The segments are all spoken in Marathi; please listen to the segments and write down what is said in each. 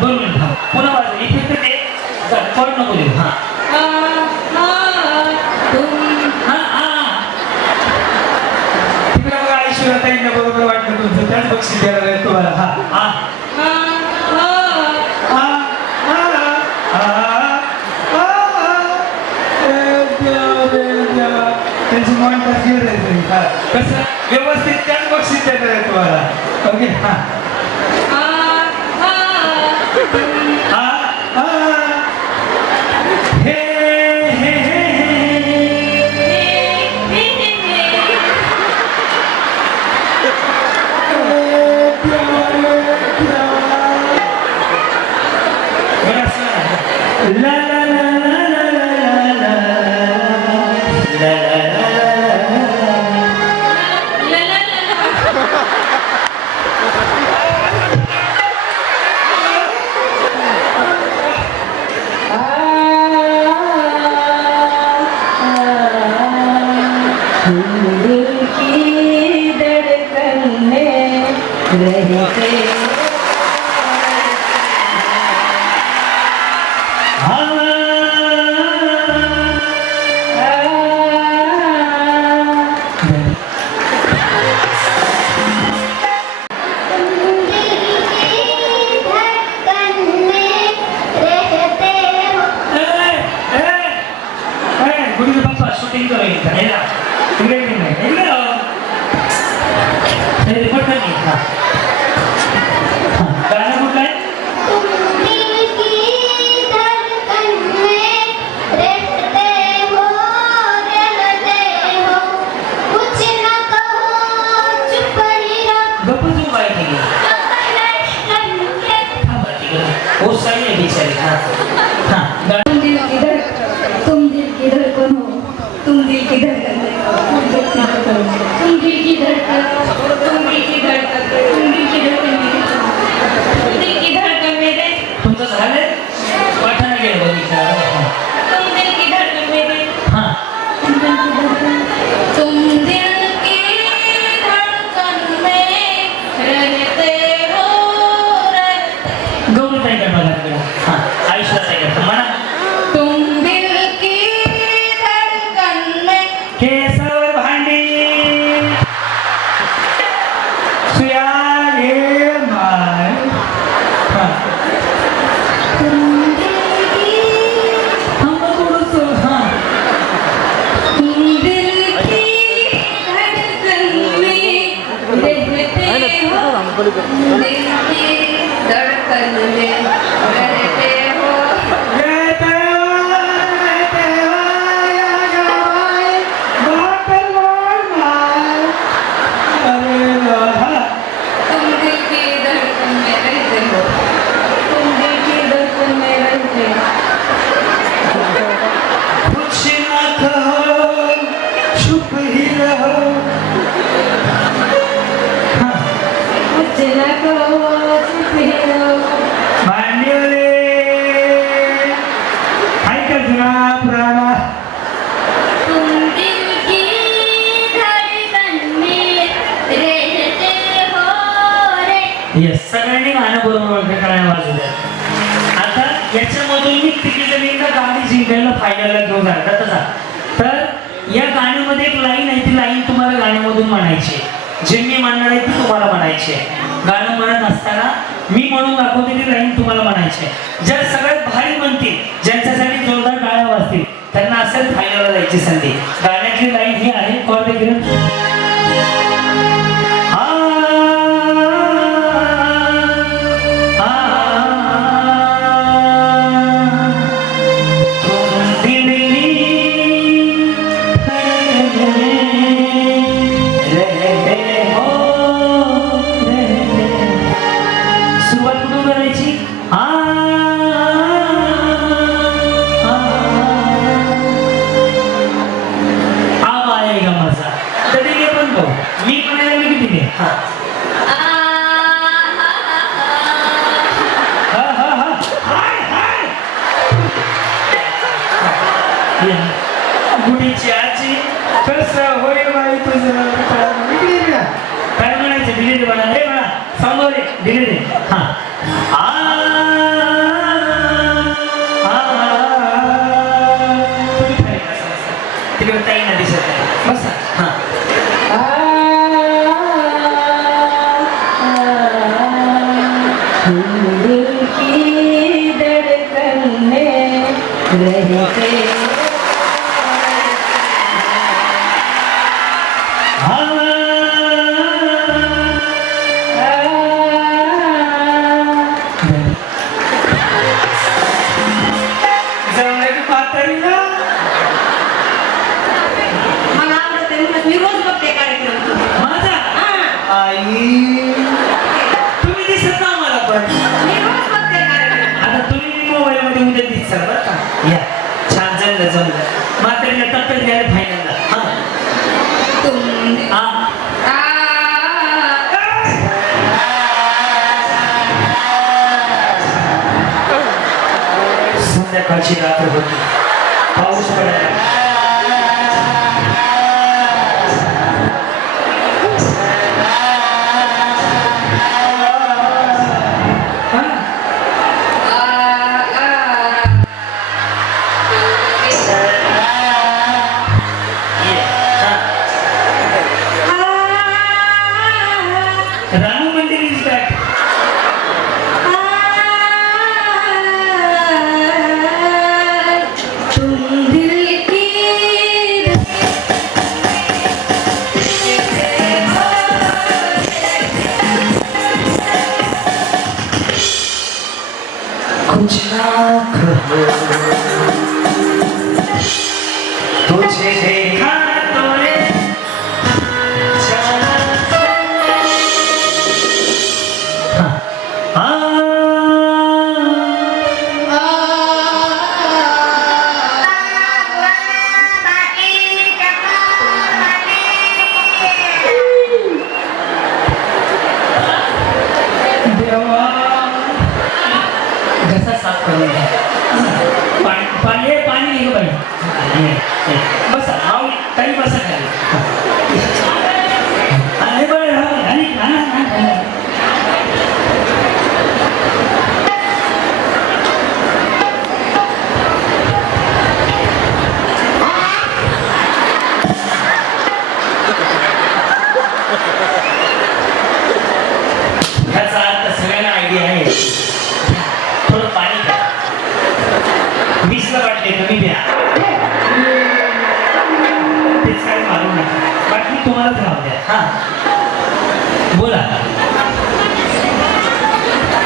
2 मिनिट थांब. पुन्हा वाजव इफेक्ट दे. परत नको देऊ. हा तिकडे बघा ऐश्वर्याताईंना बरोबर वाटलं तुमचं त्याच बक्षीस देणार आहे तुम्हाला. त्यांची मन कसं व्यवस्थित त्याच बक्षीस देणार आहे तुम्हाला. ओके. सगळ्यांनी गाणं बरोबर करायला वाजू द्या. आता याच्यामधून मी तिघीजणींना गाणी जिंकायला फायनलला घेऊन जातात. तर या गाण्यामध्ये एक लाईन आहे, ती लाईन तुम्हाला गाण्यामधून म्हणायची. जे मी म्हणणार आहे ती तुम्हाला म्हणायची आहे. गाणं म्हणत असताना मी म्हणून दाखवते ती लाईन तुम्हाला म्हणायची आहे. ज्या सगळ्यात भारी म्हणतील, ज्यांच्यासाठी जोरदार टाळ्या वाजतील, त्यांना असेल फायनलला जायची संधी. गाण्याची लाईन ही आहे. कॉल देखील गुडीची आजी कसं होय बाई तुझं काय म्हणायचं दिले म्हणा. हे म्हणा सांगू दे दिले. हा आ, तुम्ही खाली बसा, बसा. तिकडे ताईंना दिसत नाही, बसा. हा. दिल की धड़कन में रहते मला आवडते म्हणून मी रोज बघते कार्यक्रम तुझे. माझा आई तुम्ही दिसत ना मला पण मी रोज बघते कार्यक्रम. आता तुम्ही मोबाईल मध्ये उद्या दिसता बरं का या छान जमलं मात्र टप्प्यात घ्यायला फायनलला हा तुम आ संध्याकाळची रात्र होती पाऊस पडायला हा. ये. हा. रानू मंदिर इज बॅक तुम दिल की कुछ ना कहो तुझे देखा तो रे जाना हाँ. देवा घसा साफ करून घ्या. पाणी घे बाई बसा आव काही बसा खाली अरे बरं आणि ह्याचा अर्थ सगळ्यांना आयडिया आहे थोडं पाणी घ्या 20ला वाटले तुम्ही द्या तेच काही मारू नका बाकी तुम्हालाच राहू द्या हा बोला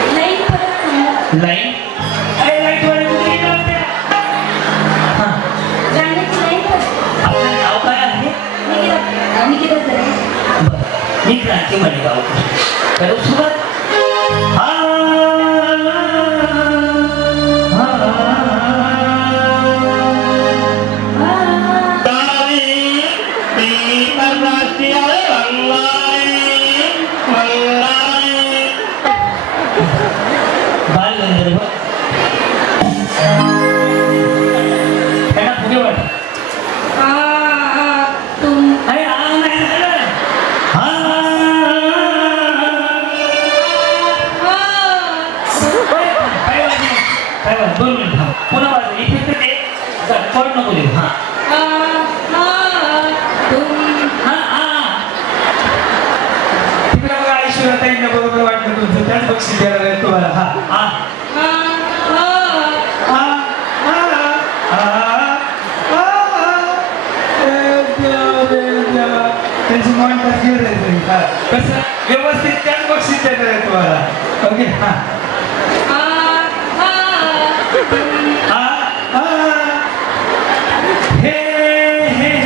नाही परत सांगा. लाईन अरे लाईट वाले कुठे गेले होते हा गाण्याची नाही परत. आपलं नाव काय आहे निकिता सर. बरं मी क्रांती मणेगाव करू सुरुवात हा बाल गंधर्व त्यांना पुढे वाट तुम अरे नाही झालं हा काय वाज 2 मिनिट थांब पुन्हा वाजव इथे ते कट नको देऊ हा तिकडे बघा ऐश्वर्याताईंना बरोबर वाटलं तुमचं त्याच बक्षीस द्यायला आहे तुम्हाला हा हा त्यांची मन कसं व्यवस्थित त्याच बक्षीस देणार आहे तुम्हाला ओके हा हे हे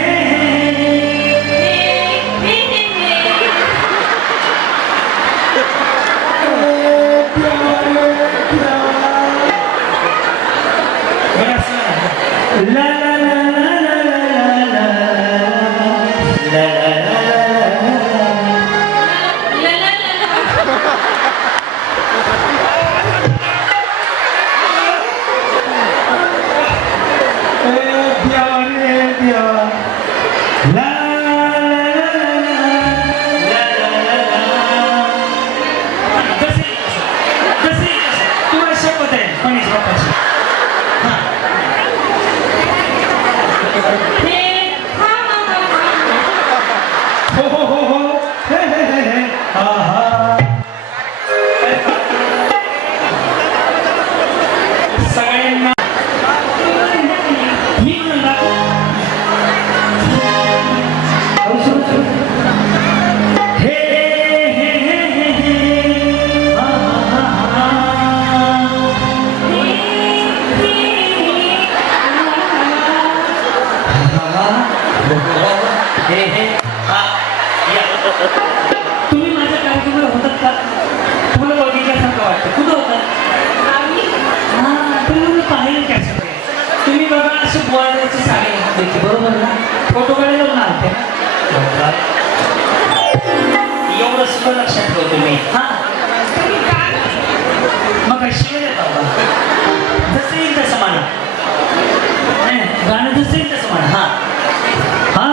ला ला ला ला ला ला ला ला हा या तुम्ही माझ्या कार्यक्रमाला होतात का तुम्हाला बघितल्यासारखं वाटतं कुठं होतात हा तुम्ही मी पाहिलं कॅसेट तुम्ही बघा अशी बोलायची साडी घालायची बरोबर ना फोटो काढायला जाऊन आलते ना एवढं सुद्धा लक्षात ठेव तुम्ही हा मग काय शिवाय देत जसं येईल तसं म्हणा नाही गाणं जसं येईल तसं म्हणा हा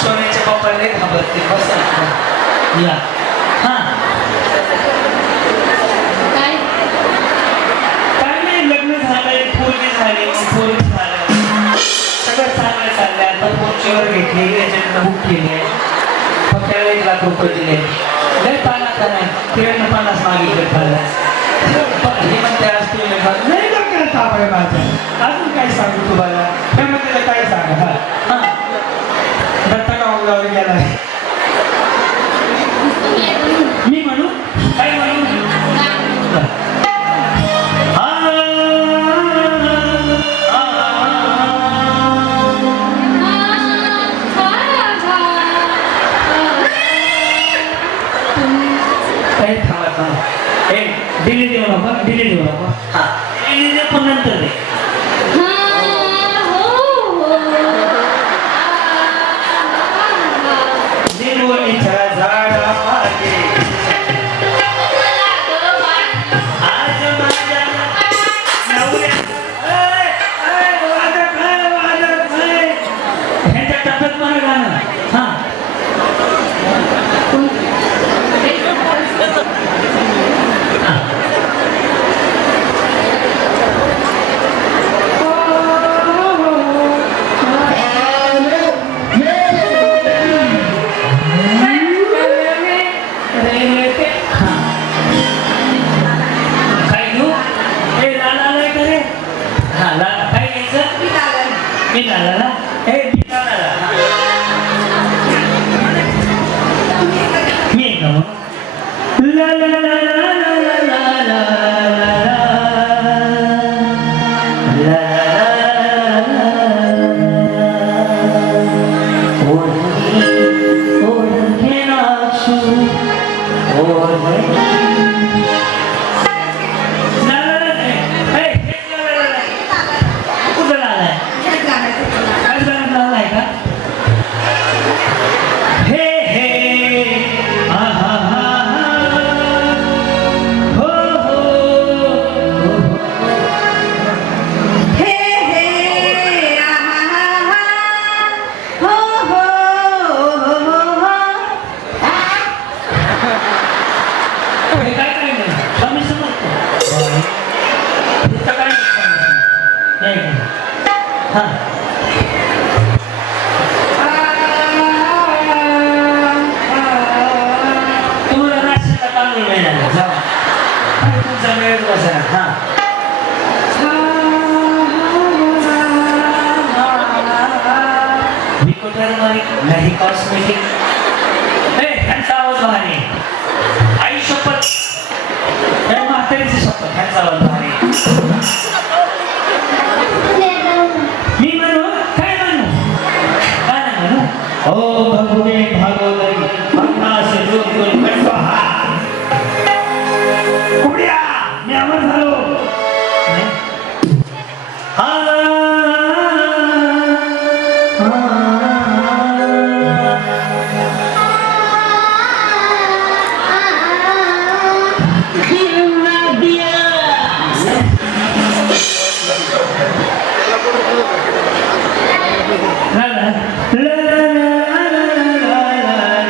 सोन्याच्या बाप्पाला नाही घाबरते बसा या हा काय काय नाही लग्न झालंय पोरगी झाली पोरी झालं सगळं चांगलं चाललंय आता पोरचीवर घेतली याच्यात बुक केली फक्त 1 लाख रुपये दिले लय पाला का नाही 53 मागितले हे म्हणते आज तुम्ही नाही बघ ताप आहे माझा अजून काय सांगू तुम्हाला त्यामध्ये काय सांगा हा दत्ता गावावर गेलाय मी म्हणू काय म्हणू काही थांबत नाही दिल्ली देऊ नका दिल्ली देऊ नका हा दिल्ली दे पण नंतर दे दिवाळीच्या झाडामागे आज माझ्या नवऱ्या ह्याच्या टप्प्यात मला गाणं हा नाही कॉस्मेटिक ह्यांचा आवाज भारी आई शपथ हे म्हातारीची शपथ ह्यांचा आवाज भारी मी म्हणू काय म्हणू काय म्हणू ओ भगवे भागवतरी भगवास जोगुल कटवा कुड्या मी अमर झालो la la la la la la la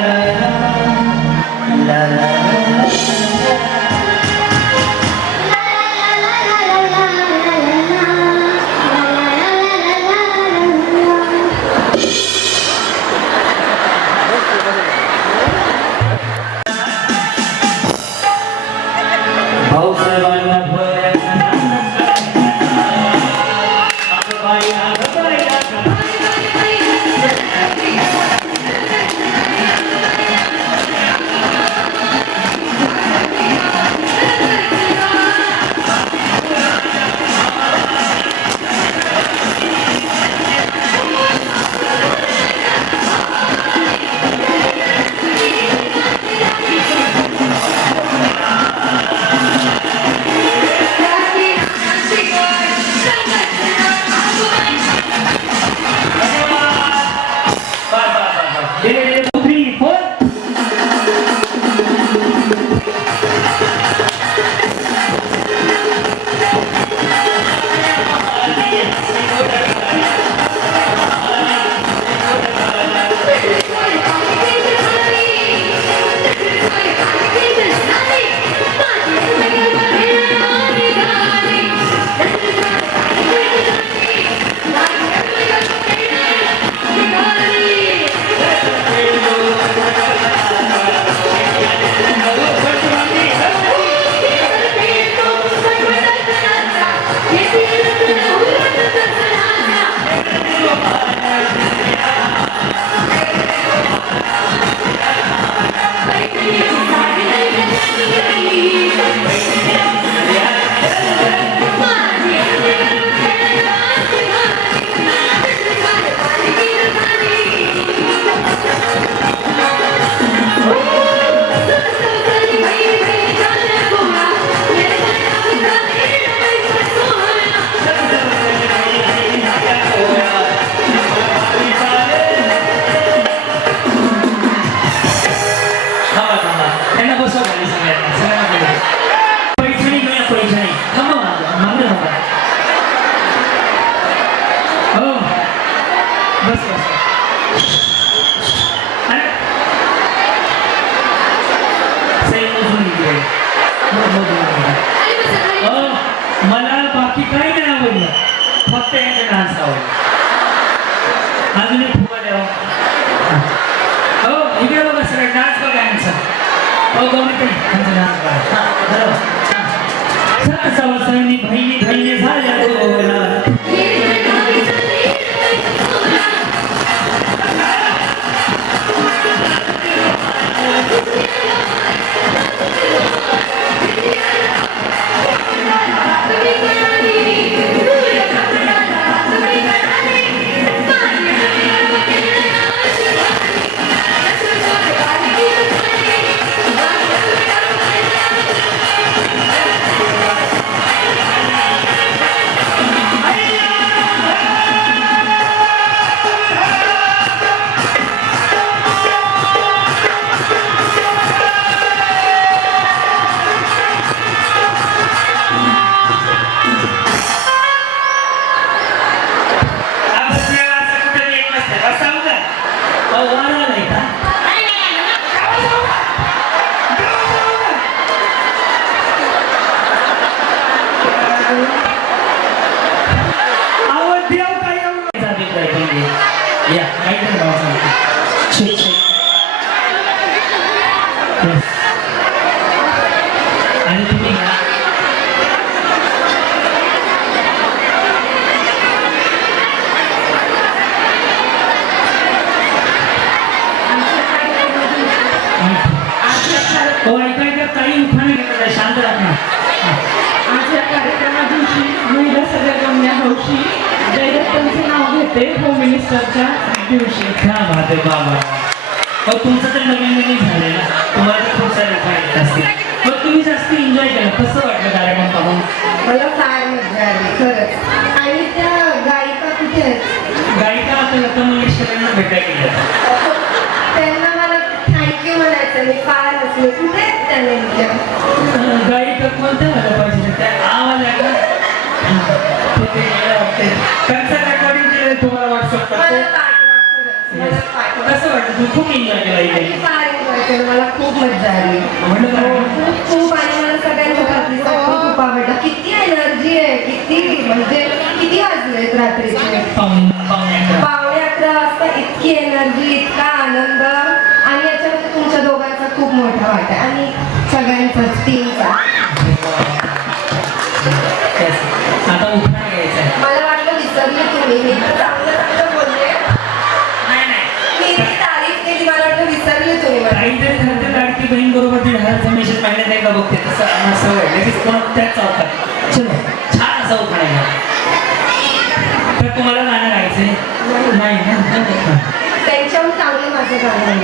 Gauri सवसानी बहिणी बहिणी झाल्या बोला. या काहीतरी नाव सांगतो. छे छे. Yes. आणि तुम्ही घ्या. हो ऐकायचं काही उखाणे घेतलं शांत राहणार. आज या कार्यक्रमा दिवशी महिला सगळ्या गमण्या हौशी जयदत्तांचे नाव घेते होम मिनिस्टरच्या दिवशी. क्या बात आहे बाबा. मग तुमचं तर नवीन नवीन झालेलं तुम्हाला तर खूप सारे उखाणे येत असतील. मग तुम्ही जास्त एन्जॉय केलं कसं वाटलं कार्यक्रम पाहून. मला फार मजा आली खरंच. आणि त्या गायिका कुठे आहेत? गायिका आता लता मंगेशकरांना भेटायला गेल्या. त्यांना मला थँक्यू म्हणायचं मी फार हसले. कुठे आहेत त्या नेमक्या? गायिका कोणत्या मला पाहिजे त्या आवाज आहे ना. त्यांचं रेकॉर्डिंग केलं तुम्हाला व्हॉट्सअपला मला पाठवा खरंच. मला पाठवा. कसं वाटलं तू खूप एन्जॉय केला इथे. मी फार एन्जॉय केलं. मला खूप मजा आली. म्हणलं काय? खूप खूप. आणि मला सगळ्यांचा प्रतिसाद खूप आवडला. किती एनर्जी आहे किती म्हणजे किती वाजलेत रात्रीचे पाहुणे 11:30 वाजता. इतकी एनर्जी इतका आनंद. आणि याच्यामध्ये तुमच्या दोघांचा खूप मोठा वाटा आहे आणि सगळ्यांचाच टीमचा. आता उठणार घ्यायचं आहे. मला वाटलं विसरले तुम्ही. मी तर चांगलं चांगलं बोलले. नाही नाही मी इतकी तारीफ केली मला वाटलं विसरले तुम्ही मला. काहीतरी ठरते लाडकी बहीण बरोबर 1,500 मेसेज महिन्यात एकदा बघते तसं आम्हाला सवय लगेच कोणा त्याच चौकात चलो छान असं उखाणा घ्या. तर तुम्हाला गाणं गायचंय नाही ना. त्यांच्याहून चांगले माझं गाणं आहे.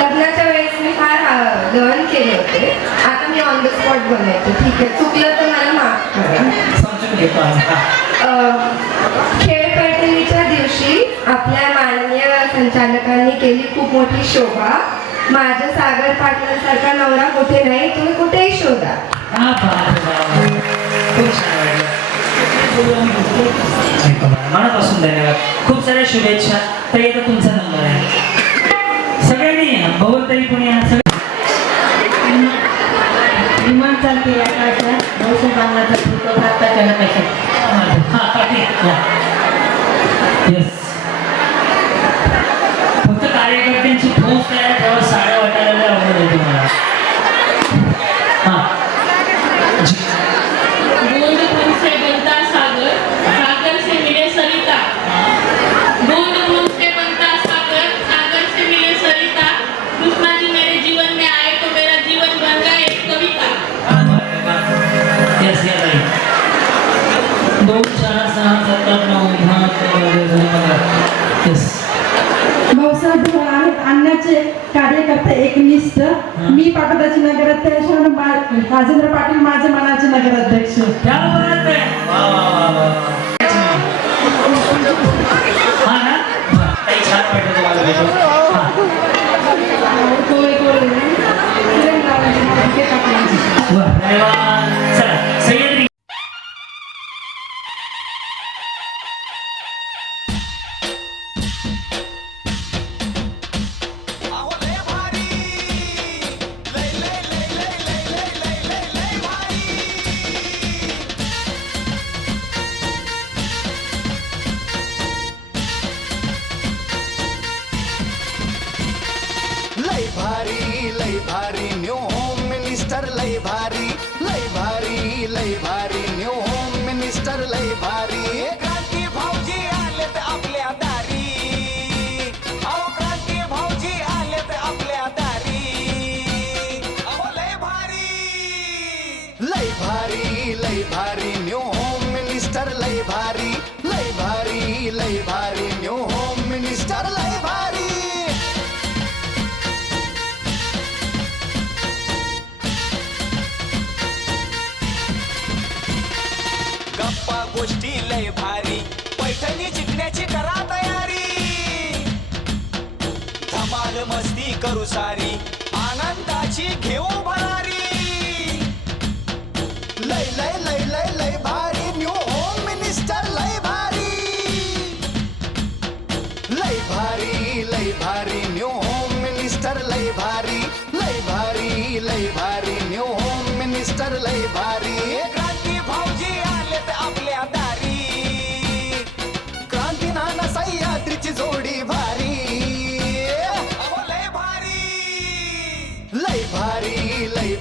लग्नाच्या वेळेस मी फार दहन केले होते. आता मी ऑन द स्पॉट बनवायचे. ठीक आहे चुकलं तर मला माफ करा. समजून घेतो आम्ही. खेळ पैठणीच्या दिवशी आपल्या माननीय संचालकांनी केली खूप मोठी शोभा. माझ्या सागर पाटलांसारखा नवरा कुठे नाही. तुम्ही कुठेही शोधा. हा बाबा खूप छान वाटलं. मनापासून धन्यवाद. खूप साऱ्या शुभेच्छा. तर येतं तुमचा नंबर आहे. सगळ्यांनी या भवर तरी पण या. विमान चालते आकाशात. नऊशे बांगलाचा फोटो भारताच्या नकाशात. हा पाटील येस. फक्त कार्यकर्त्यांची पोस्ट तयार ठेवा. साड्या वाटायला आवडत होती मला. हा बूंद बूंद से बनता सागर, सागर से मिले सरिता. बूंद बूंद से बनता सागर, सागर से मिले सरिता. कृष्णा जी मेरे जीवन में आए तो मेरा जीवन बन गया एक कविता. येस या ताई. 2 4 6 7 8 9 येस. भाऊसाहेब ढोळ आहेत आणण्याचे कार्यकर्ते एकनिष्ठ. मी पाटोदाची नगराध्यक्ष आणि राजेंद्र पाटील माझे मनाचे नगराध्यक्ष. क्या बात आहे. वा वा वा वा. हा ना काही छान वाटलं तुम्हाला भेटून. हा वा धन्यवाद. चला सह्याद्री. भारी न्यू होम मिनिस्टर लय भारी लय भारी लय भारी न्यू होम मिनिस्टर लय भारी क्रांती भाऊजी आलेत आपल्या दारी अहो क्रांती भाऊजी आलेत आपल्या दारी अहो लय भारी न्यू होम मिनिस्टर लय भारी लय भारी लय भारी न्यू होम मिनिस्टर लय भारी गप्पा गोष्टी लय भारी पैठणी जिंकण्याची करा तयारी धमाल मस्ती करू सारी आनंदाची घेऊ भरारी लय लय लय लय लय भारी न्यू होम मिनिस्टर लय भारी लय भारी न्यू होम मिनिस्टर लय भारी लय भारी न्यू होम मिनिस्टर लय भारी क्रांती भाऊजी आलेत आपल्या दारी क्रांती नाना सह्याद्रीची जोडी भारी अहो लय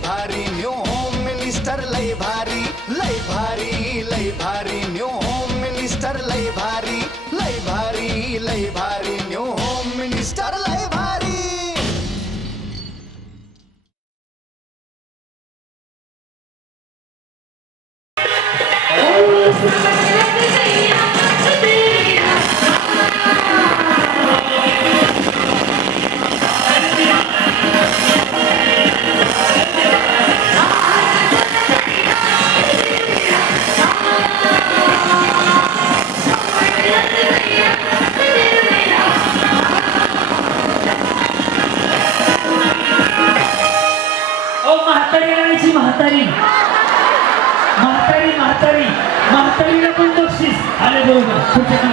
भारी न्यू होम मिनिस्टर लय भारी लय भारी न्यू होम मिनिस्टर लय भारी लय भारी न्यू होम मिनिस्टर लय भारी ओ म्हातारी आणायची म्हातारी म्हातारी म्हातारी म्हातारीला पण बक्षीस आले बरोबर खूप छान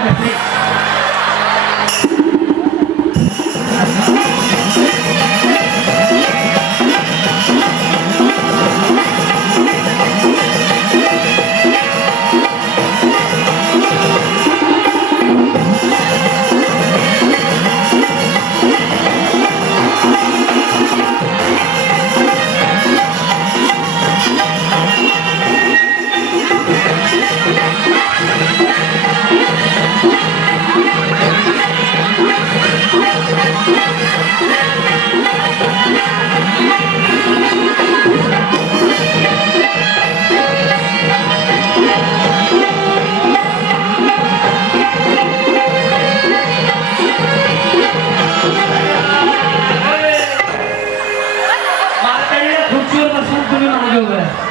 म्हातारीला खुर्चीवर बसवून तुम्ही मागे उभं राहा.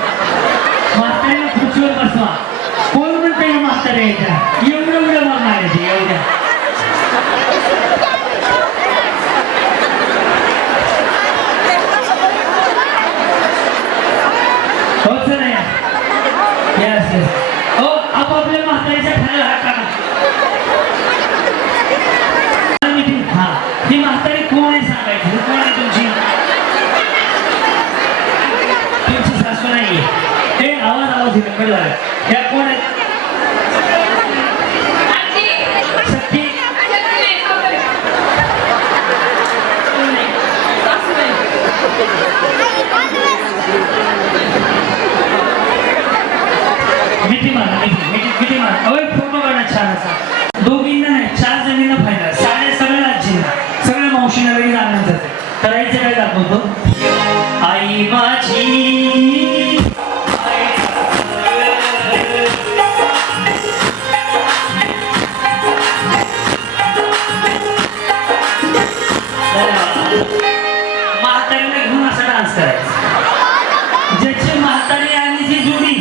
म्हातारीला खुर्चीवर बसवा कोण म्हणते म्हातारी यायच्या एवढं एवढं मागणार आहे ते एवढ्या हो सर यस हो आपापल्या म्हातारीच्या खाली हात टाका हा ती म्हातारी कोण आहे सांगायची कोण आहे तुमची सासू नाहीये हे आवाज कळला या कोण आहेत सख्खी मिठी मारा अहो फोटो काढा छान असा दोघींना नाही 4 जणींना फायदा साड्या सगळ्या आजींना सगळ्या मावशींना लगेच आनंद जाते करायचं काय दाखवतो आई माझी म्हातारीला घेऊन असा डान्स करायचा ज्याची म्हातारी आणि जी जुडी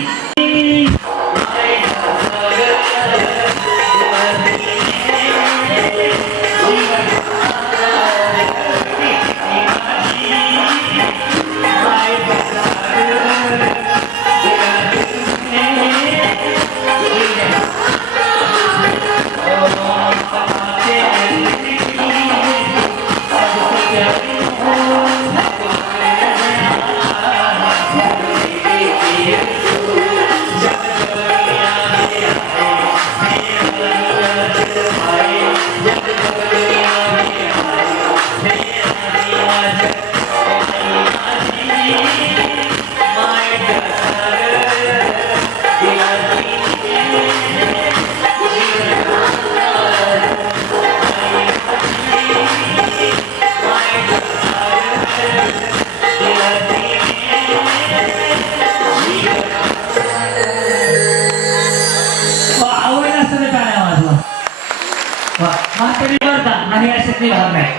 म्हातारी बरं का नाही अशातली भाग नाही.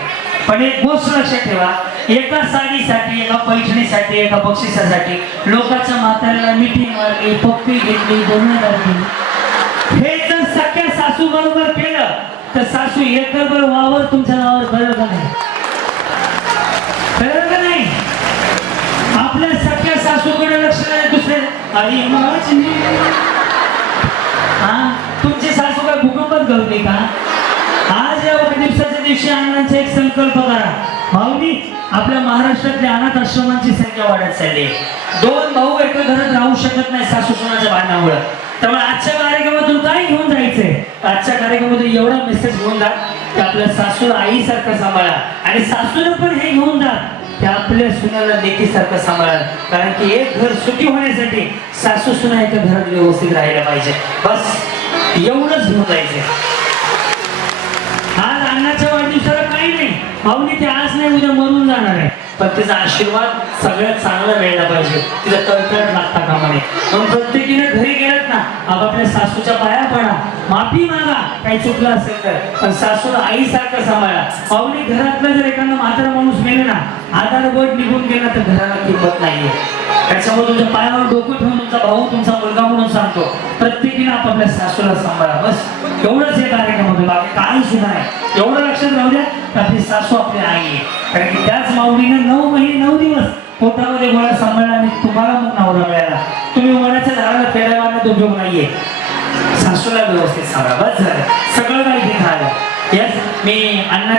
पण एक गोष्ट लक्षात ठेवा, एका साडीसाठी, एका पैठणीसाठी, एका बक्षिसासाठी लोकांच्या म्हाताऱ्याला मिठी मारली, पप्पी घेतली, दोन्ही घेतली. हे जर सख्या सासू बरोबर केलं तर सासू एकरभर वावर तुमच्या नावावर कळलं का नाही? कळलं का नाही? आपल्या सख्या सासूकडे लक्ष नाही, दुसरे आई माझी. हा, तुमची सासू काय भूकंपात घडली का? आज या वाढदिवसाच्या दिवशी अण्णांचा एक संकल्प करा. भाऊनी, आपल्या महाराष्ट्रातल्या अनाथ आश्रमांची संख्या वाढत चालली आहे. 2 भाऊ एका घरात राहू शकत नाही सासू सुनाच्या भांडणामुळे. त्यामुळे आजच्या कार्यक्रमातून काय घेऊन जायचंय? आजच्या कार्यक्रमातून एवढा मेसेज घेऊन जा की आपल्या सासूला आईसारखं सांभाळा, आणि सासूला पण हे घेऊन जा की आपल्या सुनाला लेकीसारखं सांभाळा. कारण की एक घर सुखी होण्यासाठी सासू सुना एका घरात व्यवस्थित राहायला पाहिजे. बस एवढंच घेऊन जायचंय. आज अण्णाच्या वाढदिवसाला काही नाही, भाऊनी ते आज नाही उद्या मरून जाणार आहे, पण तिचा आशीर्वाद सगळ्यात चांगला मिळाला पाहिजे. तिचा तळतळ लागता कामा नये. म्हणून प्रत्येकीने घरी गेलात ना, आपापल्या सासूच्या पाया पडा, माफी मागा काही चुकलं असेल तर, पण सासूला आईसारखं सांभाळा. भाऊनी, घरातला जर एखादा म्हातारा माणूस मेले ना, आधारबोट निघून गेला तर घराला किंमत नाहीये. त्याच्यामुळे तुमच्या पायावर डोकं ठेवून तुमचा भाऊ, तुमचा मुलगा म्हणून सांगतो, प्रत्येकीने आपापल्या सासूला सांभाळा. बस एवढंच हे कार्यक्रम, बाकी काही सुद्धा नाही. एवढं लक्षात राहू द्या की आपली सासू आपली आई आहे. कारण की त्याच माऊलीनं 9 महिने 9 दिवस पोटामध्ये गोळा सांभाळला आणि तुम्हाला मग नवरा मिळाला. तुम्ही वडाच्या झाडाला फेऱ्या मारण्यात उपयोग नाहीये. सासूला व्यवस्थित सांभाळा. बस झालं, सगळं काही ठीक झालं. यस, मी अण्णा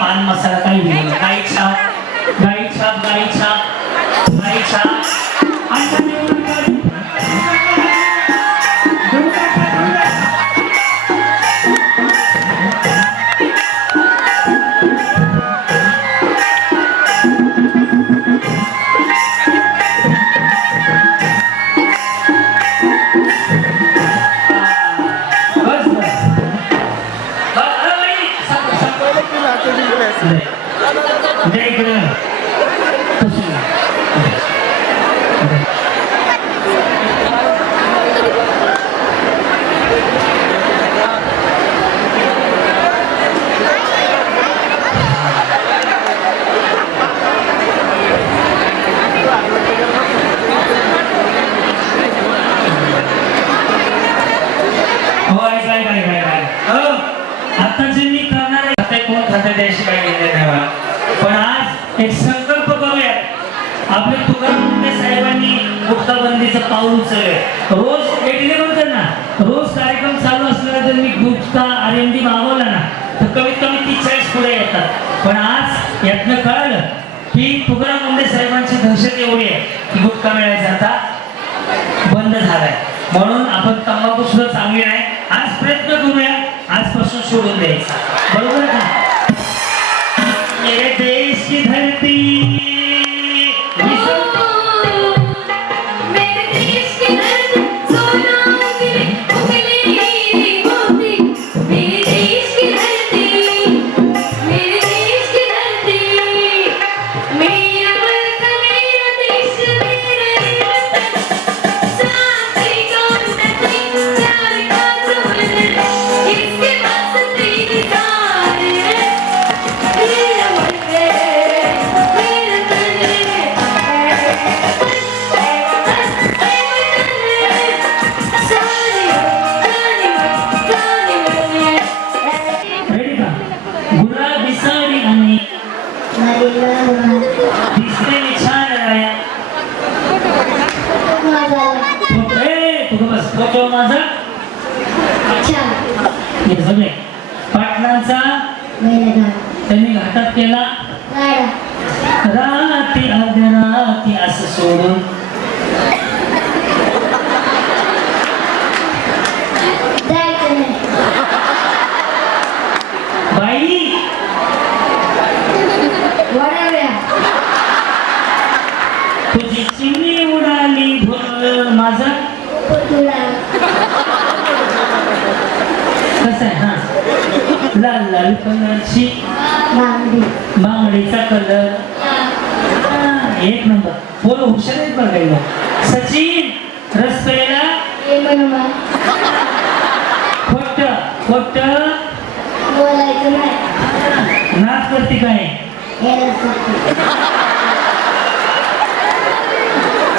पान मसाला काही नाही. गाई छाप पण आज एक संकल्प करूया. आपल्या तुकाराम मुंडे साहेबांनी गुप्ताबंदीचं पाऊल उचललंय. रोज एक ना, रोज कार्यक्रम चालू असला जर मी गुप्ता RMD मागवला ना तर कमीत कमी 30-40 पुढे येतात. पण आज यातनं कळालं की तुकाराम मुंडे साहेबांची दहशत एवढी आहे की गुटखा मिळायचा आता बंद झालाय. म्हणून आपण तंबाखू सुद्धा चांगली नाही, आज प्रयत्न करूया आजपासून सोडून द्यायचा. बरोबर का? मेरे देश की धरती केला गाडा राती अर्धराती असं सोडून जायचं नाही बाई वडाव्या तुझी चिमणी उडाली भुल माझा तुला कसं आहे हा लाल लाल कलरची बांगडी बांगडीचा कलर एक नंबर पोरं हुशार आहेत बघायला सचिन रस प्यायला ये म्हणून खोट खोट बोलायचं नाही नाच करते काय यायला सांगते.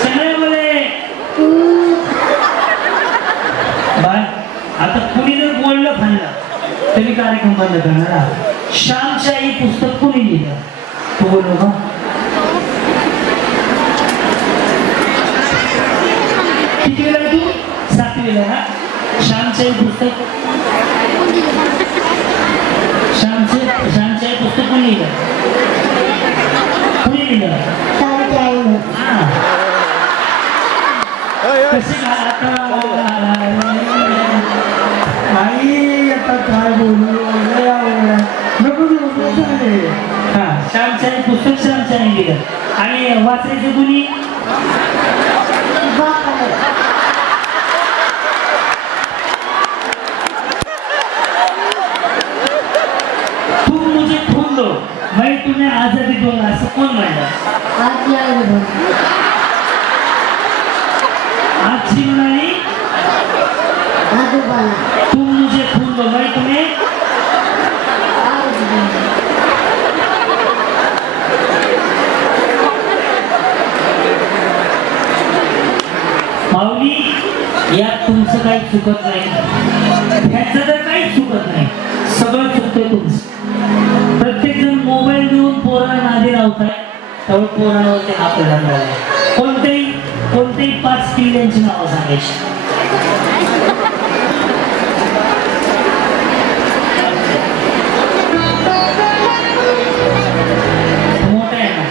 चले बोले तू बाय आता कुणी जर बोललं खाल्लं तर मी कार्यक्रम बंद करणार आहे. श्यामची आई पुस्तक कुणी लिहिलं तू बोललो का किती वेळा तू 7वी वेळा ना श्यामची आई पुस्तक श्यामची आई पुस्तक कोणी लिहिलं कुणी लिहिलं सांगते आईनं हा. कशी आई आता काय बोलू लय आवडलं. नको बोलू, चालेल. हा श्यामची आई पुस्तक श्यामची आई लिहिलं आणि वाचायचं कुणी बापाला तुम मुझे खून दो मैं तुम्हें आजादी दूंगा असं कोण म्हणलं आजी आईनं आजची म्हणाली आजोबाला तुम मुझे खून दो मैं तुम्हें माऊली यात तुमचं काही चुकत नाही ह्याचं तर काहीच चुकत नाही सगळं चुकतंय तुमचं प्रत्येक जण मोबाईल घेऊन पोराला नादी लावताय त्यावर पोरावरती हा परिणाम झालाय कोणतेही 5 किल्ल्यांची नावं सांगायची मोठं आहे ना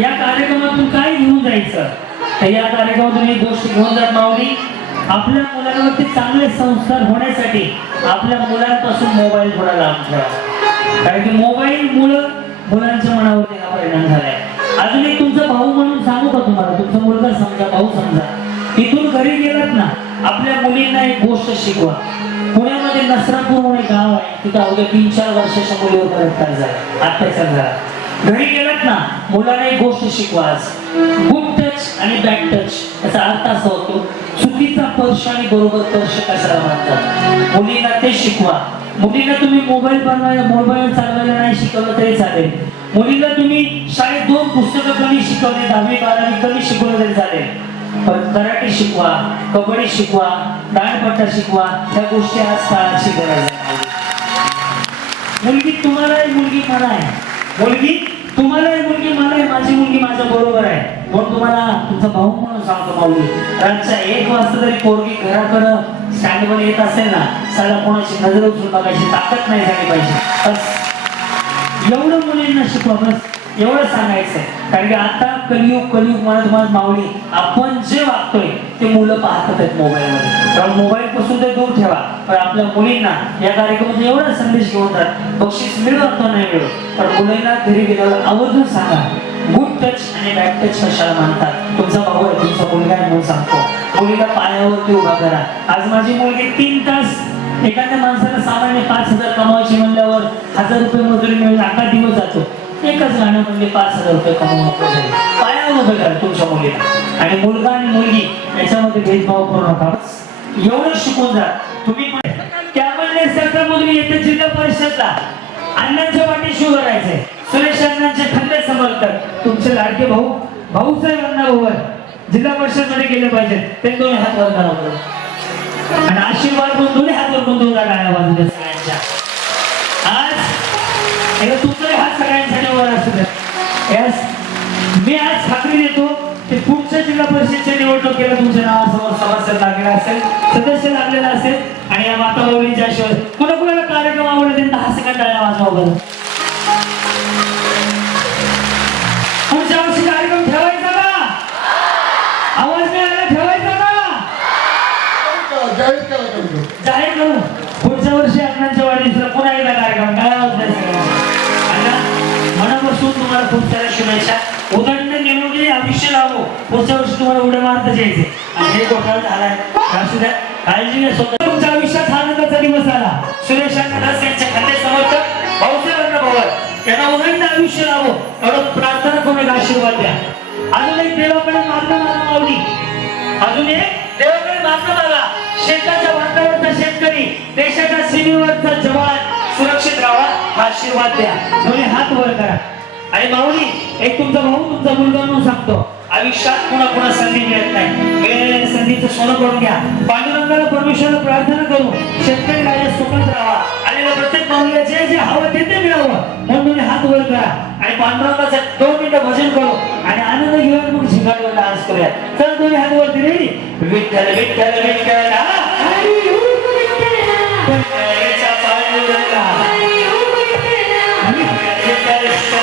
या कार्यक्रमातून काय घेऊन जायचं तर या कार्यक्रमातून एक गोष्ट घेऊन जात माऊली आपल्या मुलांवरती चांगले संस्कार होण्यासाठी आपल्या मुलांपासून मोबाईल थोडा लांब ठेवा कारण की मोबाईल मुलांच्या मनावरती हा परिणाम झालाय अजून एक तुमचा भाऊ म्हणून सांगू का तुम्हाला तुमचा मुलगा समजा भाऊ समजा इथून घरी गेलात ना आपल्या मुलींना एक गोष्ट शिकवा पुण्यामध्ये नसरापूर म्हणून एक गाव आहे तिथं अवघ्या 3-4 वर्षाच्या मुलीवर बलात्कार झाला अत्याचार झाला घरी गेलात ना मुलांना एक गोष्ट शिकवा आज गुड टच आणि बॅड टच याचा अर्थ असा होतो चुकीचा स्पर्श आणि बरोबर स्पर्श कशाला म्हणतात मुलींना ते शिकवा मुलींना तुम्ही मोबाईल चालवायला नाही शिकवलं तरी चालेल मुलींना तुम्ही शाळेत 2 पुस्तकं कमी शिकवले 10वी 12वी कमी शिकवलं तरी चालेल पण कराटे शिकवा कबड्डी शिकवा दांडपट्टा शिकवा ह्या गोष्टी आज काळाची गरज आहे मुलगी तुम्हाला आहे मुलगी मला आहे मुलगी तुम्हाला आहे मुलगी मला आहे माझी मुलगी माझ्या बरोबर आहे म्हणून तुम्हाला तुमचा भाऊ म्हणून सांगतो माऊली रातच्या 1 वाजता जरी पोरगी घराकडं स्टँडवर येत असेल ना साला कोणाची नजर उचलून बघायची ताकद नाही झाली पाहिजे बस एवढं मुलींना शिकवा बस एवढं सांगायचंय कारण की आता कलियुग म्हणत माऊली आपण जे वागतोय ते मुलं पाहतात आहेत मोबाईलमध्ये कारण मोबाईल पासून ते दूर ठेवा पण आपल्या मुलींना या कार्यक्रमात एवढा संदेश घेऊन जात बक्षीस मिळो अथवा नाही मिळो पण मुलींना घरी गेल्यावर आवर्जून सांगा गुड टच आणि बॅड टच कशाला मानतात तुमचा भाऊ आहे तुमचा मुलगा आहे म्हणून सांगतो मुलीला पायावरती उभा करा आज माझी मुलगी 3 तास एखाद्या माणसाला सामान्य 5,000 कमावायची म्हणल्यावर 1,000 रुपये मजुरी मिळून 11 दिवस जातो एकच गाणं म्हणजे 5,000 रुपये कमवून पायावर उभं करा तुमच्या मुलीला आणि मुलगा आणि मुलगी याच्यामध्ये भेदभाव करू नका एवढं शिकून जा तुम्ही त्यामध्ये सरकारमधून येते जिल्हा परिषदला अण्णांच्या वाटेशी उभं राहायचंय सुरेश अण्णांचे खंडे समर्थक तुमचे लाडके भाऊसाहेब अण्णा भाऊ जिल्हा परिषद मध्ये गेले पाहिजे ते 2 हात वर करा आणि आशीर्वाद करून 2 हात वर करून तुमच्या गाड्या बाजूला सगळ्यांच्या आज एकदा तुमचे हात सगळ्यांसाठी वर असू द्या यस मी आज खात्री देतो ते पुढच्या जिल्हा परिषदच्या निवडणुकीला तुमच्या नावासमोर सभासद लागलेला असेल सदस्य लागलेला असेल आणि या माता माऊलींच्या शिवाय कुणाला कार्यक्रम आवडत त्यांना 10 सेकंद टाळ्या वाजवा बरं जाऊच का होतं? जाहीर करू पुढच्या वर्षी अण्णांच्या वाढदिवसाला पुन्हा एकदा कार्यक्रम काय अण्णा मनापासून तुम्हाला खूप साऱ्या शुभेच्छा उदंड निरोगी आयुष्य लाभो पुढच्या वर्षी तुम्हाला उड्या मारता यायचे आणि हे घोटाळा झालाय असू द्या काळजी घ्या स्वतः तुमच्या आयुष्यात आनंदाचा दिवस आला सुरेश अण्णा दास यांच्या खाते समर्थक भाऊसाहेब अण्णा पवार यांना उदंड आयुष्य लाभो एवढं प्रार्थना करून एक आशीर्वाद द्या अजून एक देवाकडे मागणं मला माऊली अजून एक देवाकडे मागणं मला शेताच्या वातावरणाचा शेतकरी देशाच्या सीमेवरचा जवान सुरक्षित राहावा हा आशीर्वाद द्या दोन्ही हात वर करा आणि माऊली एक तुमचा भाऊ तुमचा मुलगा म्हणून सांगतो आयुष्यात पुन्हा संधी मिळत नाही मिळालेल्या संधीचं सोनं करून घ्या पांडुरंगाला परमेश्वराला प्रार्थना करू शेतकरी राजा सुखात राहावा आलेल्या प्रत्येक माऊलीला जे जे हवं ते मिळावं म्हणून तुम्ही हात वर करा आणि पांडुरंगाचं 2 मिनिटं भजन करू आणि आनंद घेऊन मग झिंगाडवर डान्स करूया तर दोन्ही हात वरती रेडी विठ्ठल विठ्ठल विठ्ठल विठ्ठलाच्या पांडुरंगा विठ्ठल विठ्ठल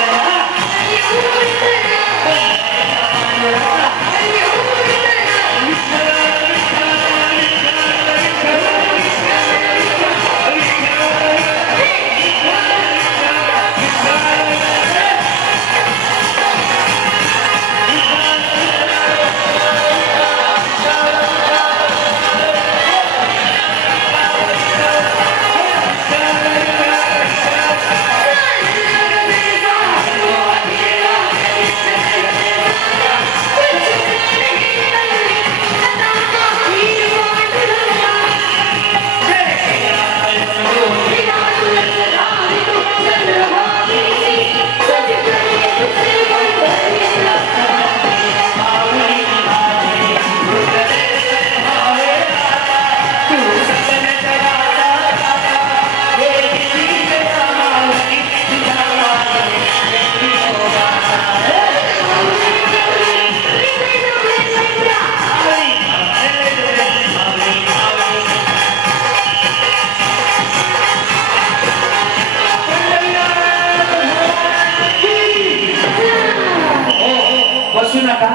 बसू नका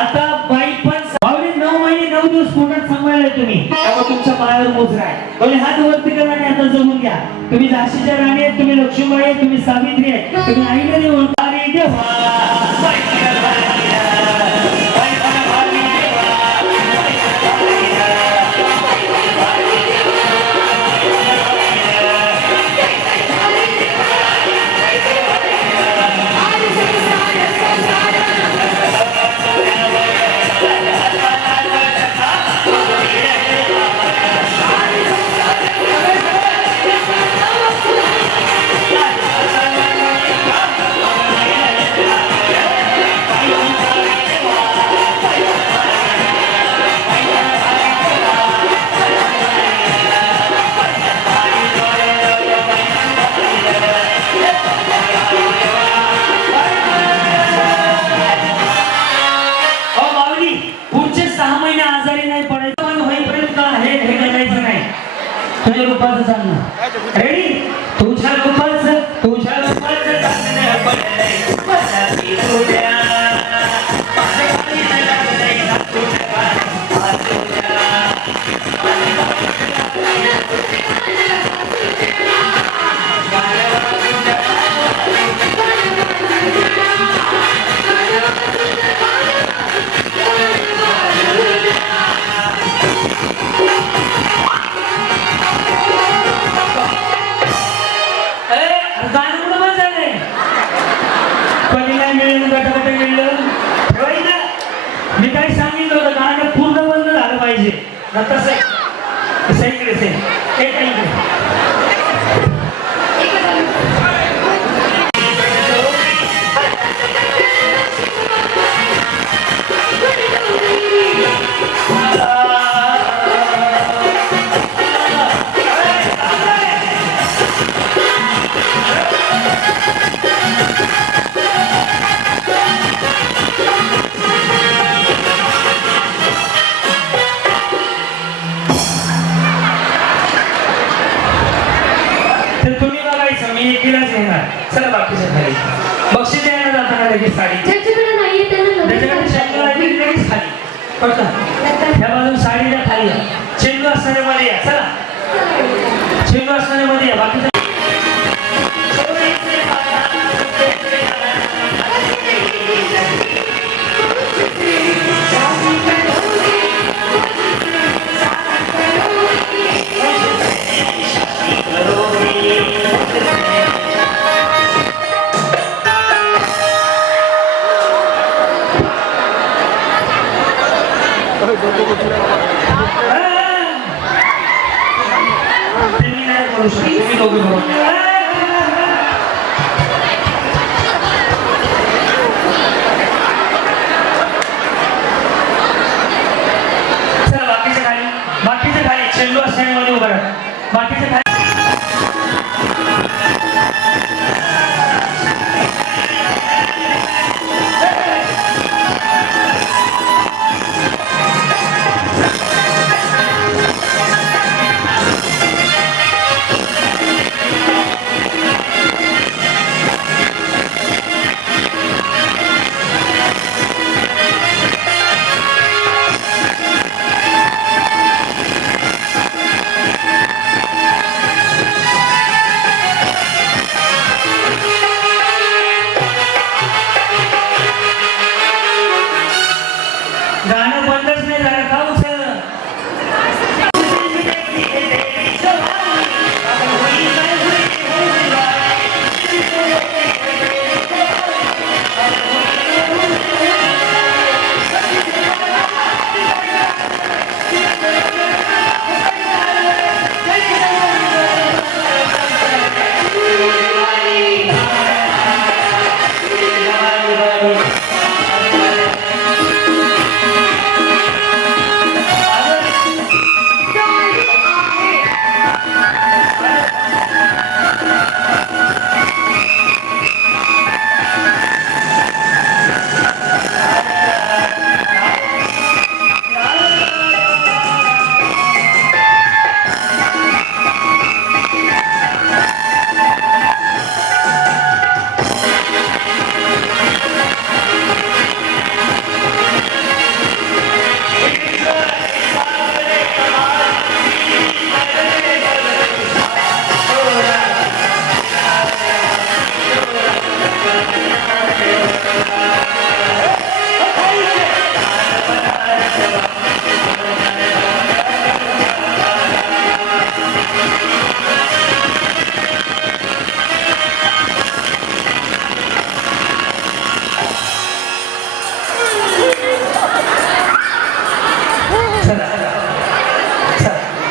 आता बाई पण माऊली 9 महिने 9 दिवस पोटात सांभाळलाय तुम्ही त्यामुळे तुमच्या पायावर मोजरा आहे दोन्ही हात वरती करा आणि आता जमून घ्या तुम्ही झाशीच्या राणी आहेत तुम्ही लक्ष्मीबाई आहे तुम्ही सावित्री आहे तुम्ही आईला देऊन अरे देवा तुझ्या रूपाचं चालणं रेडी तुझ्या रूपाचं चालणं पडलंय माझ्या तुझ्या मी काय सांगितलं होतं गाणं पूर्ण बंद झालं पाहिजे तसं इकडे चला बाकीच्या खाली बक्षीस द्यायला जाताना लगेच साडी ज्याच्याकडे नाहीये त्यांना त्याच्याकडे शंकर आहे लगेच खाली ह्या बाजून साडीच्या खाली चेंडू असणाऱ्यामध्ये या चला चेंडू असणाऱ्यामध्ये या बाकीचं तुम्ही नाही करू शकत तुम्ही दोघे बरोबर चला बाकीचे खाली चेंडू असण्यामध्ये उभं राहा बाकीचे खाली गाणं बंदच नाही झालं का उचल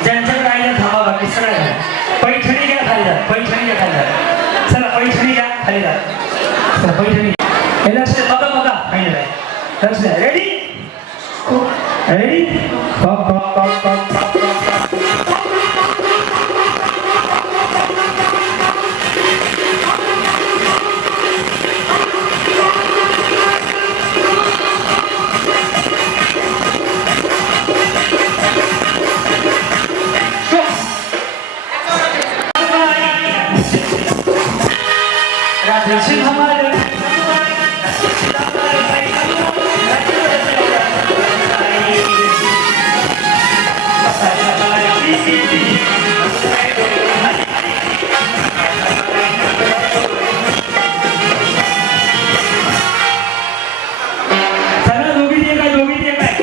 ज्यांच्याकडे आहे थांबा बाकी सगळ्या पैठणी घ्या खाली जा पैठणी घ्या खाली जा चला पैठणी घ्या खाली जा चला पैठणी हे लक्ष बघा बघा फायनल आहे लक्ष ready ready pop pop pop pop pop Radheshyam हमारे चला दोघी दे काय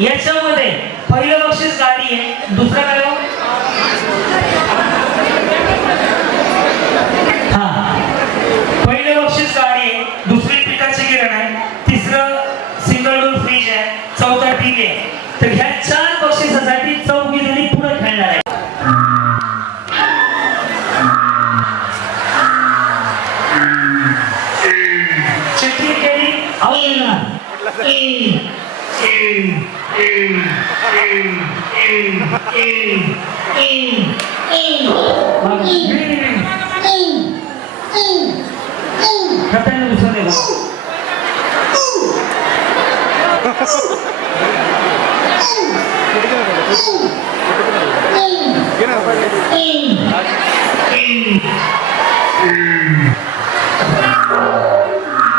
याच्यामध्ये पहिलं बक्षीस गाडी आहे, दुसरं काय हो? हा, पहिलं बक्षीस गाडी आहे, दुसरी पिकाची गिरण आहे, तिसरं सिंगल डोर फ्रीज आहे, चौथा ठीक आहे. तर ह्या 4 बक्षिसासाठी 4 जणी पुढे खेळणार आहे. खताने दुसरं नाही.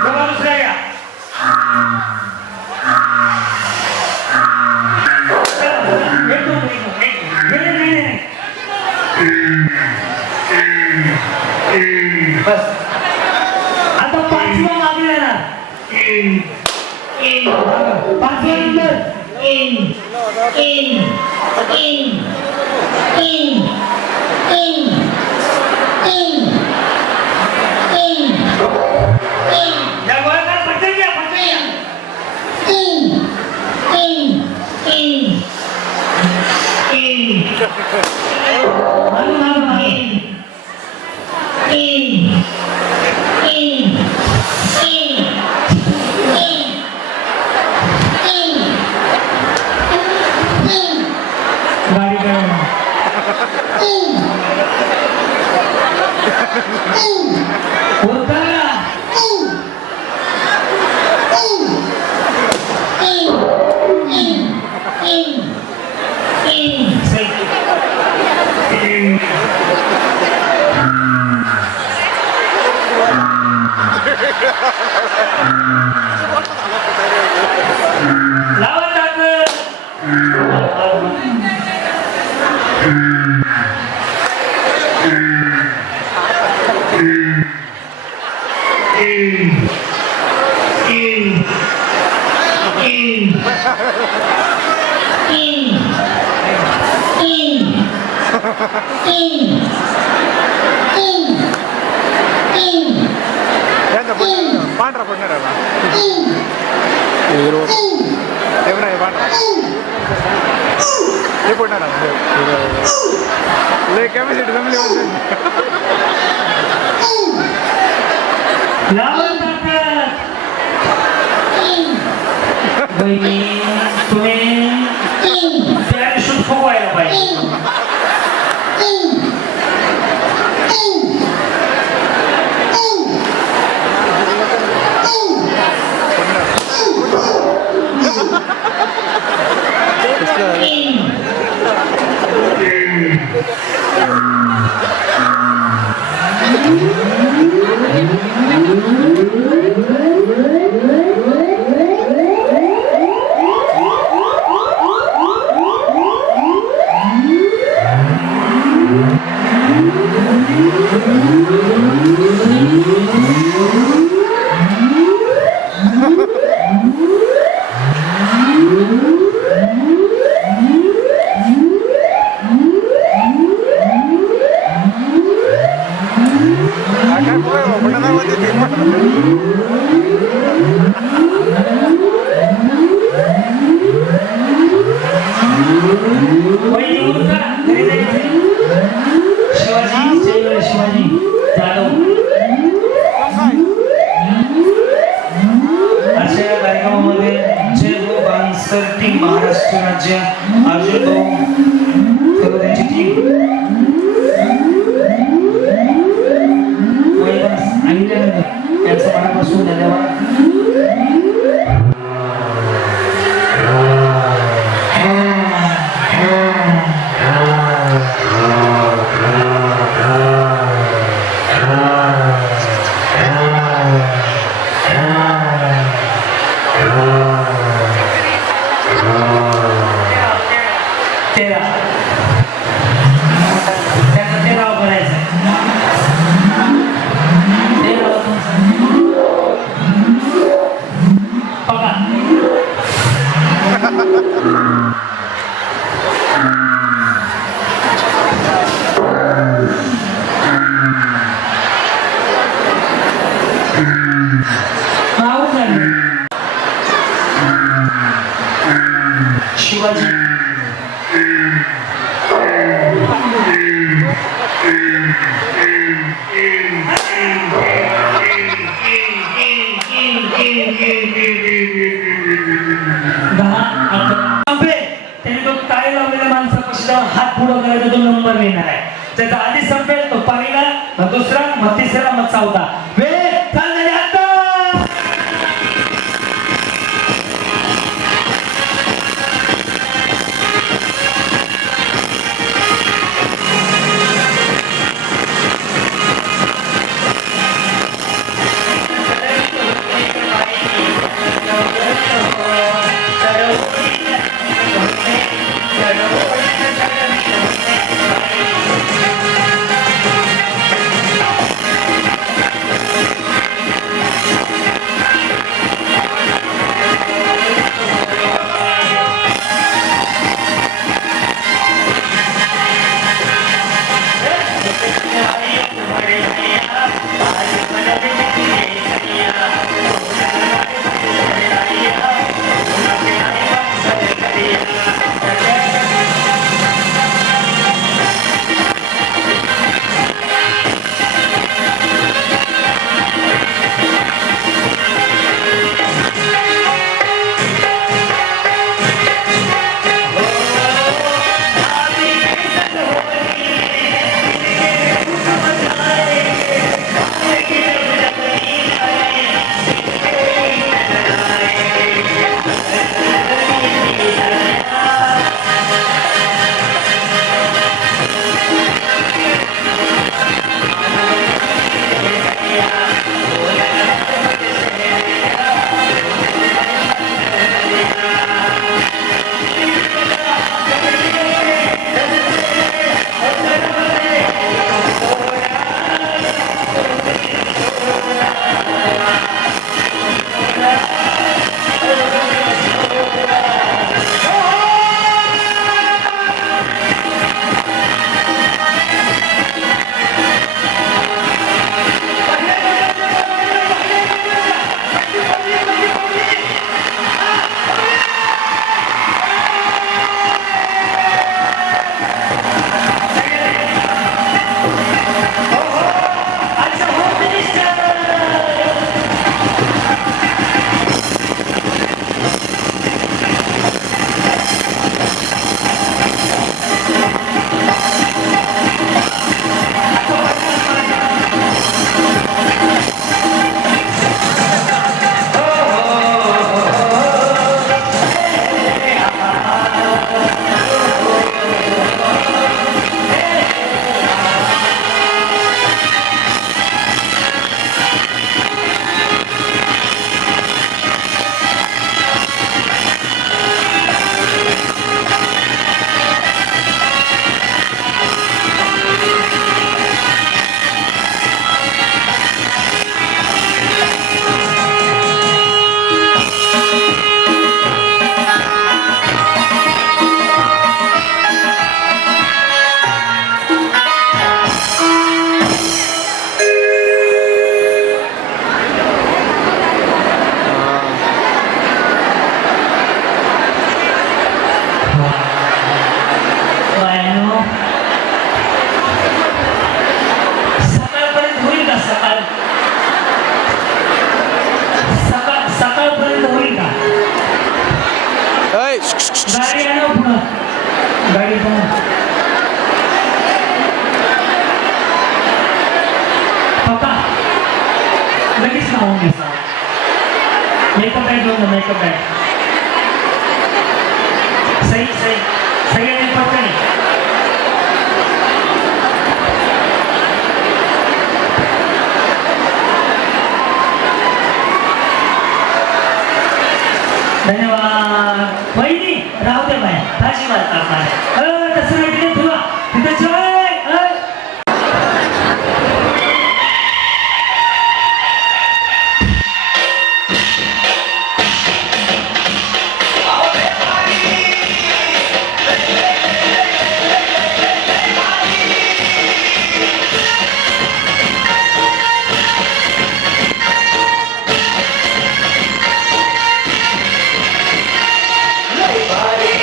जरा दुसऱ्या घ्या. बस आता पाचवा मागे येणार. पाचवा नंबर या गोळ्या पटकन घ्या, पटकन घ्या. मारून, मारून, मारून. गाडी करा. होता. लावा टाक. पांढरा पडणार आहे तेवढा आहे पांढरा हे पडणार आहे लय कॅपॅसिटी जमली होते लावून टाकतात. बहिणी तुम्ही पॅराशूट फुगवायला पाहिजे. महाराष्ट्र राज्य अर्जुन भाऊ त्यांची टीम यांचं मनापासून धन्यवाद. शिवाजी 10 11 संपेल त्याने तो टाळी लावलेल्या माणसापाशी जाऊन हात पुढं करायचा तो नंबर लिहिणार आहे त्याचा आधी संपेल तो पहिला मग दुसरा मग तिसरा मग चौथा वेळ चाललेले आता गाडी आणा पुन्हा गाडी पक्का लगेच नावून घ्या मेकअप बॅग घेऊन मेकअप बॅग सही सही सगळ्यांनी पक्का नाही धन्यवाद वहिनी राहू दे बाय भाजी वाटतात तसं नाही तुला तिथं जय लय भारी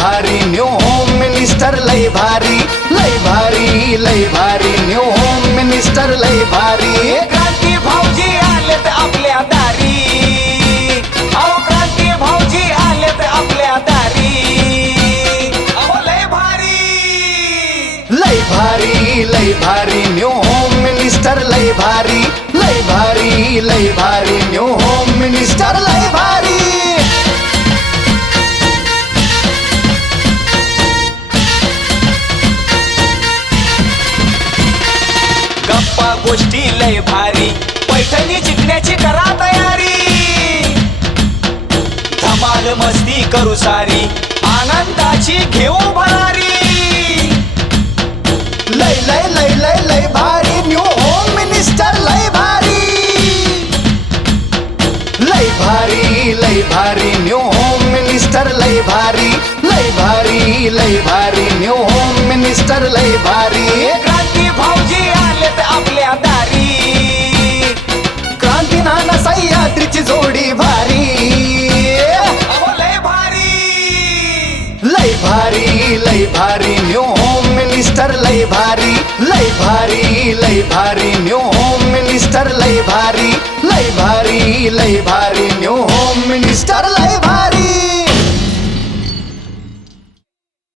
भारी न्यू होम मिनिस्टर लय भारी लय भारी लय भारी न्यू होम मिनिस्टर लय भारी क्रांती भाऊजी आलेत आपल्या दारी अहो क्रांती भाऊजी आलेत आपल्या दारी अहो लय भारी लय भारी लय भारी न्यू होम मिनिस्टर लय भारी लय भारी लय भारी न्यू होम मिनिस्टर लय भारी गप्पा गोष्टी लय भारी पैठणी जिंकण्याची करा तयारी धमाल मस्ती करू सारी आनंदाची घेऊ भरारी लय लय लय लय लय भारी न्यू होम मिनिस्टर लय भारी लय भारी लय भारी न्यू होम मिनिस्टर लय भारी लय भारी लय भारी न्यू होम मिनिस्टर लय भारी क्रांती भाऊजी आलेत आपल्या दारी क्रांती नाना सह्याद्रीची जोडी भारी अहो लय भारी लय भारी लय भारी न्यू होम मिनिस्टर लय भारी लय भारी लय भारी न्यू होम मिनिस्टर लय भारी लय भारी लय भारी न्यू होम मिनिस्टर लय भारी